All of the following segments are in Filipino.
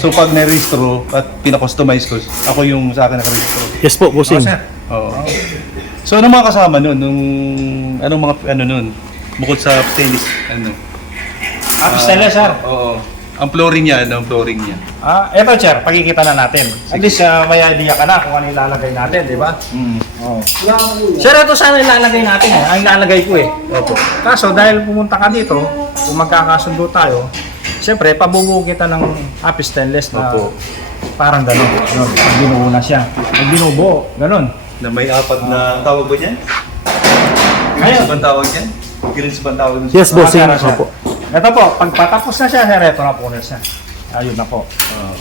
So pag na-restro at pina-customize ko, ako yung sa akin nakarestro. Yes po, bossing. Oo. So ano mga kasama nun? Anong mga ano nun? Bukod sa stainless, ano? Stainless, sir. Oo. Ang flooring niya, ang flooring niya. Eto, sir, pagkikita na natin. At least may idea ka na kung ano ilalagay natin, di ba? Oh. Sir, ito sana ilalagay natin eh. Ang ilalagay ko eh. Opo. Kaso dahil pumunta ka dito, kung magkakasundo tayo, siyempre, pabubuo kita ng stainless na Opo. parang gano'n. Pag binuo na siya. Pag binubuo, gano'n. Na may apat na tawag ba niyan? Grills ba tawag niyan? Grills ba tawag niyan? Yes, bossing. Sir, sir. Opo. Ito po, pag patapos na siya, sir, ito na po na siya. Ayun na po.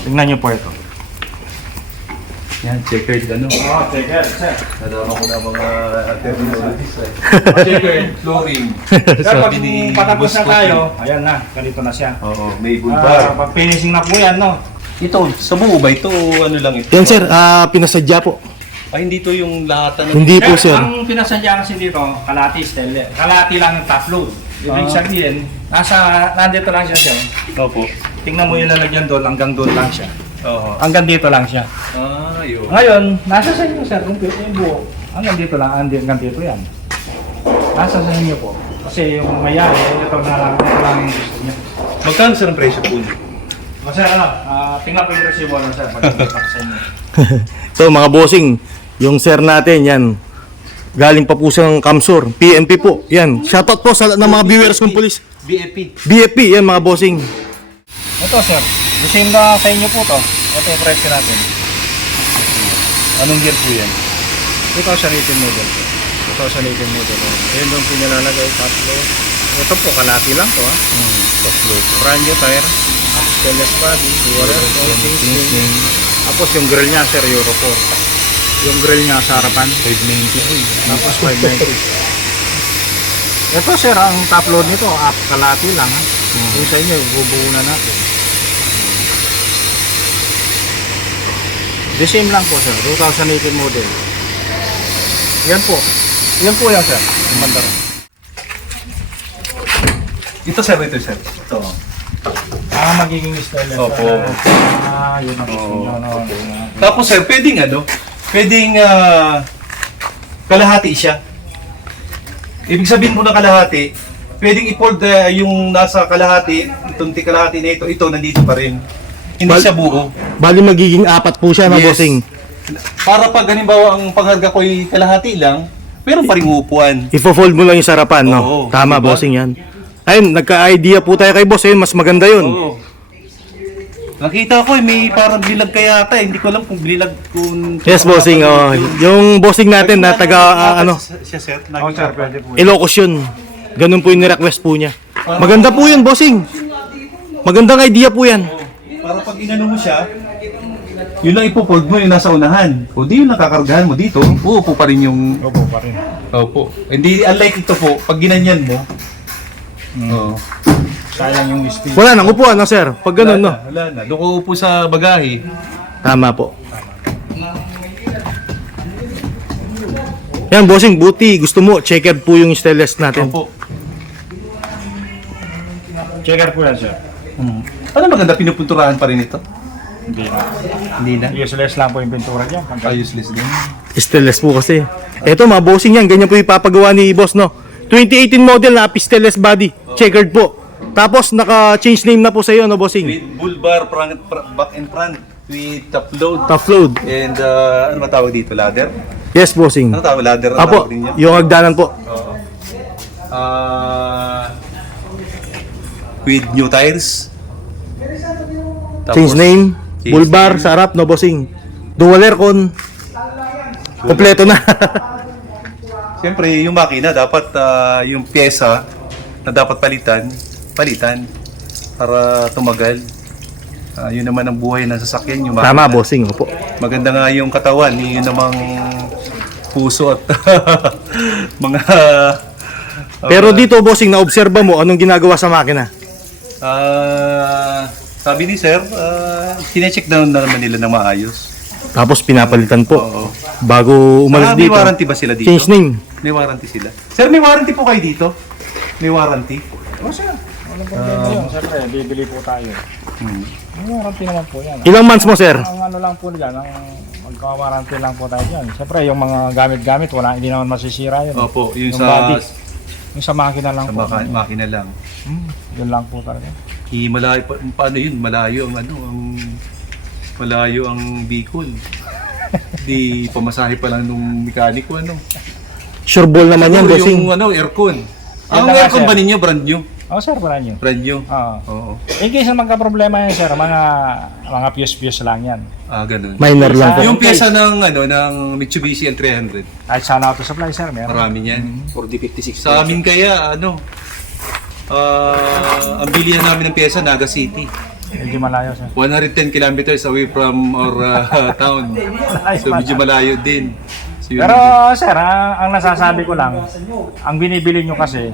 Tingnan niyo po ito. Yan, checkered ano? Checker, sir. Nadama ko na mga terminologies eh. Checkered flooring. Sir, pag Sabi ni patapos na Boss tayo, Coffee. ayan na, ganito na siya. Oo, may bulbar. Pag finishing na po yan, no? Ito, sa buo ba ito o ano lang ito? Yan sir, pinasadya po. Ay, hindi to yung lahatan ng... Hindi po sir. Ang pinasadya kasi dito, kalati stainless. Kalati lang yung top load. Ibig sabihin, nandito lang siya sir. Opo. Tingnan mo yung lalagyan doon, hanggang doon lang siya. Oo. Hanggang dito lang siya. Ah, yun. Ngayon, nasa sa inyo sir, kung yung buo, hanggang dito lang, hanggang dito yan. Nasa sa inyo po. Kasi yung mayari, ito lang yung gusto niya. Magkano sir ang presyo po niyo? O sir, tingnan po yung resibo na sir, pag-ibig sa inyo. So mga bossing, yung sir natin yan, galing pa po sa Kamsur, PNP po. Yan, shoutout po sa lahat ng mga viewers kong pulis. BFP. BFP, yan mga bossing. Ito sir, design na sa inyo po to. Ito yung presyo natin. Anong year po yan? 2018 model. 2018 model. Ayan yung pinalalagay, tatlo. Ito po, kalati lang to ha. Tatlo. Brand new tire, stainless body, dual aircon, tapos yung grill niya sir, Euro 4. Yung grill niya sa harapan, 590 po. tapos 590. Ito sir, ang top load nito, kalati lang ha. Yung sa inyo, bubuo na natin. The same lang po sir, 2018 model. Yan po. Yan po yan sir. Yung banda rin. Ito sir, ito sir. Ito. Magiging stainless. Opo. Yun ang gusto nyo. No? Tapos sir, pwedeng ano? Pwedeng kalahati siya. Ibig sabihin mo na kalahati, pwedeng i-fold yung nasa kalahati, itong kalahati na ito nandito pa rin. Hindi siya buo. Bali magiging apat po siya mga Yes. bossing. Para pag halimbawa ang pangharga ko ay kalahati lang, meron pa rin upuan. Ifo-fold mo lang yung sarapan, no? Oo. Tama, Diba? bossing yan. Ayun, nagka-idea po tayo kay boss. Ayun, mas maganda yun. Oo. Nakita ko may parang bilag kaya ata, hindi ko alam kung bilag kung... Yes, bossing. Oh. Yung bossing natin na taga, Siya sir, Oh, sir, pwede po. Ilocos yun. Ganun po yung nirequest po niya. Maganda po yun, bossing. Magandang idea po yan. Para pag inano mo siya, yun lang ipopold mo yung nasa unahan. O di yun lang kakargahan mo dito, uupo pa rin yung... Opo pa rin. Opo. Hindi, unlike ito po, pag ginanyan mo, oo. Sayang yung steel. Wala nang upuan, no, sir? Pag ganun, no? Wala na. Doon ko upo sa bagahe. Tama po. Yan, bossing, buti. Gusto mo, checkered po yung stainless natin. Opo. Checker po yan, sir. Ano maganda, pinupunturahan pa rin ito? Hindi na. Hindi na. Useless lang po yung pintura niya. Useless din. Stainless po kasi. Eto, mga bossing yan. Ganyan po yung ipapagawa ni boss, no? 2018 model na stainless body. Checkered po. Tapos, naka-change name na po sa iyo, no, bossing? With bull bar, back and front, with top load. Tough load. And ano matawag dito? Ladder? Yes, bossing. Ano tawag? Ladder? Ano Apo, tawag din niya? yung hagdanan po. Oo. With new tires. Change name. change Bull bar name. sa harap, no, bossing? Dual aircon. Kompleto na. Siyempre, yung makina, dapat yung pyesa na dapat palitan para tumagal. Yun naman ang buhay ng sasakyan, yung makina. Tama, bossing. Opo. Maganda nga yung katawan, yun namang puso at mga... Pero dito, bossing, na-obserba mo anong ginagawa sa makina? sabi ni sir, sinecheck down na naman nila ng maayos. Tapos pinapalitan po. Oo. Bago umalis May dito. warranty ba sila dito? Change name. May warranty sila. Sir, may warranty po kayo dito? May warranty? O sir, walang problema yun. Siyempre, bibili po tayo. May warranty naman po yan. Ilang months mo, sir? Ang ano lang po dyan, ang magka-warranty lang po tayo dyan. Siyempre, yung mga gamit-gamit, hindi naman masisira yun. Opo, yung Yung sa body. Yung sa makina lang sa po. makina lang. Yun lang po talaga. Malayo paano yun? Malayo ang ano, malayo ang Bicol. Di pamasahe pa lang nung mekaniko ano. Sure ball naman yan, Siguro bossing. yung ano, aircon. Ang na nga, aircon sir. ba ninyo brand new? Oh, sir, wala nyo. Brand new. Oo. Oo. In case na magka-problema yan, sir, mga fuse-fuse lang yan. Ganun. Minor lang po. Yung pyesa ng ano ng Mitsubishi L300. Kahit sa auto supply, sir, meron. Marami niyan. For D56. Sa amin kaya ano ang bilihan namin ng pyesa Naga City. Medyo malayo, sir. 110 kilometers away from our town. So medyo malayo din. So, yun Pero, sir, ang nasasabi ko lang, ang binibili nyo kasi,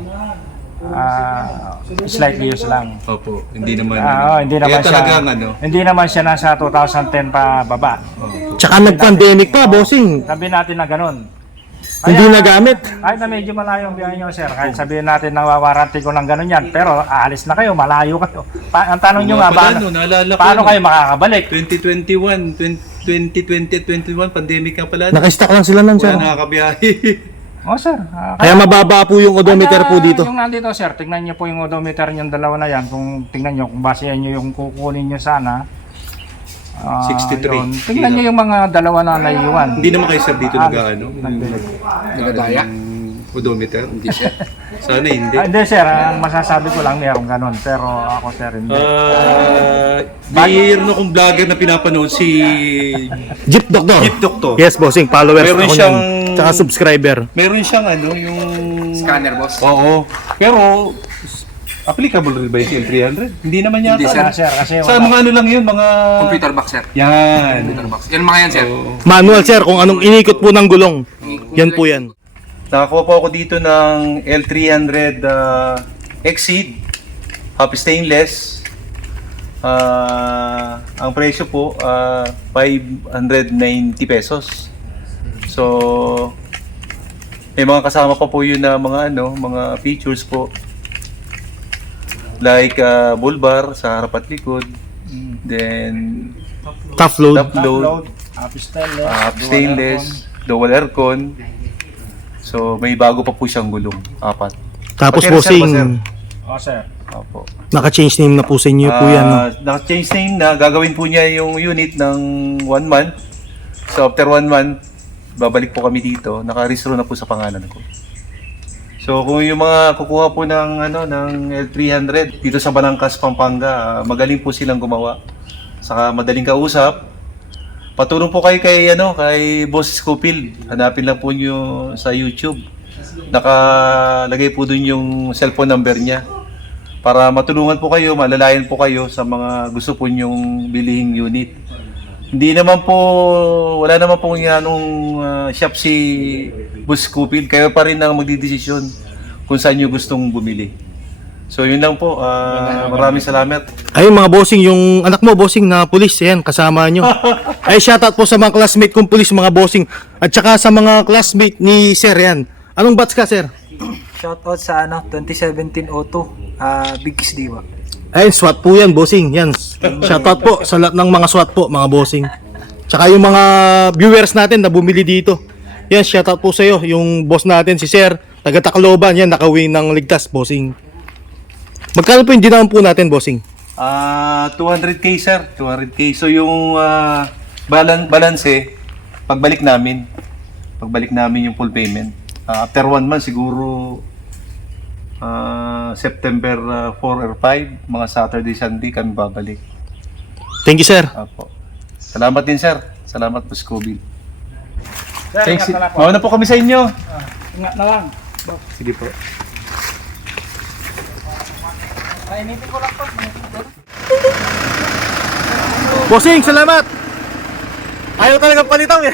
slightly use lang. Opo, hindi naman. Hindi naman kaya siya. talagang ano. Hindi naman siya nasa 2010 pa baba. Tsaka nag-pandemic pa, bossing. Sabihin natin na ganun. Hindi nagamit. Kahit na medyo malayo ang biyahe nyo, sir. Kahit sabihin natin na wawaranty ko ng ganun yan. Pero aalis na kayo, malayo kayo. Ang tanong nyo nga, Naalala ko, paano kayo makakabalik? 2021, 2020 at 21, pandemic ka pala. Naka-stock lang sila nun, sir. Wala nakakabiyahe. Oh, sir. Kaya mababa po yung odometer po dito. Yung nandito, sir, tingnan nyo po yung odometer nyo dalawa na yan. Kung tingnan nyo, kung basehan nyo yung kukunin nyo sana. 63. Yun. Tingnan nyo yung mga dalawa na naiiwan. Hindi naman kayo sir dito nag-ano? Nagadaya? Odometer? Hindi siya. Sana hindi. Hindi, sir. Ang masasabi ko lang meron ganun. Pero ako, sir, hindi. Mayroon akong vlogger na pinapanood si Jeep Doctor. Jeep Doctor. Yes, bossing. Followers Meron ako siyang- niyan. Tsaka subscriber. Meron siyang ano, yung... Scanner, boss. Oo. Pero, applicable rin ba yung L300? Hindi naman yata. Hindi, sir. Sir, kasi Sa mga ano lang yun, mga... Computer box, sir. Yan. Computer box. Yan mga yan, sir. Oo. Manual, sir, kung anong inikot po ng gulong. Yan po yan. Nakakuha po ako dito ng L300 Exceed, half stainless. Ang presyo po 590 pesos. So may mga kasama pa po yun na mga ano, mga features po. Like bull bar sa harap at likod. Then Tough load. top load, stainless, dual aircon. So may bago pa po siyang gulong, 4. Tapos, Pakireserva, sir. bossing, Oh, sir. Opo. naka-change name na po sa inyo po yan. No? Naka-change name na, gagawin po niya yung unit ng 1 month. So after 1 month, babalik po kami dito. Naka-restro na po sa pangalan ko. So kung yung mga kukuha po ng ano ng L300 dito sa Balangkas, Pampanga, magaling po silang gumawa. Saka madaling kausap. Patulong po kayo kay Boss Scofield. Hanapin lang po niyo sa YouTube. Nakalagay po doon yung cellphone number niya. Para matulungan po kayo, malalayan po kayo sa mga gusto po niyong bilihing unit. Hindi naman po, wala naman po yanong shop si Boss Scofield. Kayo pa rin ang magdidesisyon kung saan niyo gustong bumili. So yun lang po, maraming salamat. Ay mga bossing, yung anak mo bossing na pulis, yan, kasama nyo. Ay shoutout po sa mga classmate kong pulis, mga bossing. At saka sa mga classmate ni Sir yan. Anong batch ka, Sir? Shoutout sa 2017 Auto, Big Kiss Diwa. Ay, SWAT po yan, bossing. Yan. Shoutout po sa lahat ng mga SWAT po, mga bossing. Tsaka yung mga viewers natin na bumili dito. Yan, shoutout po sa iyo. Yung boss natin, si Sir, taga Tacloban, yan, nakawin ng ligtas, bossing. Magkano po yung dinamon po natin, bossing? 200k sir, 200k. So yung balance pagbalik namin yung full payment. After 1 month siguro September 4 or 5, mga Saturday, Sunday kami babalik. Thank you, Sir. Apo. Salamat din sir. Salamat po Scooby. Sir, Thanks. ingat na lang po. Mauna po kami sa inyo. Ingat na lang. Sige po. Bossing, salamat! Ayaw talaga palitaw eh.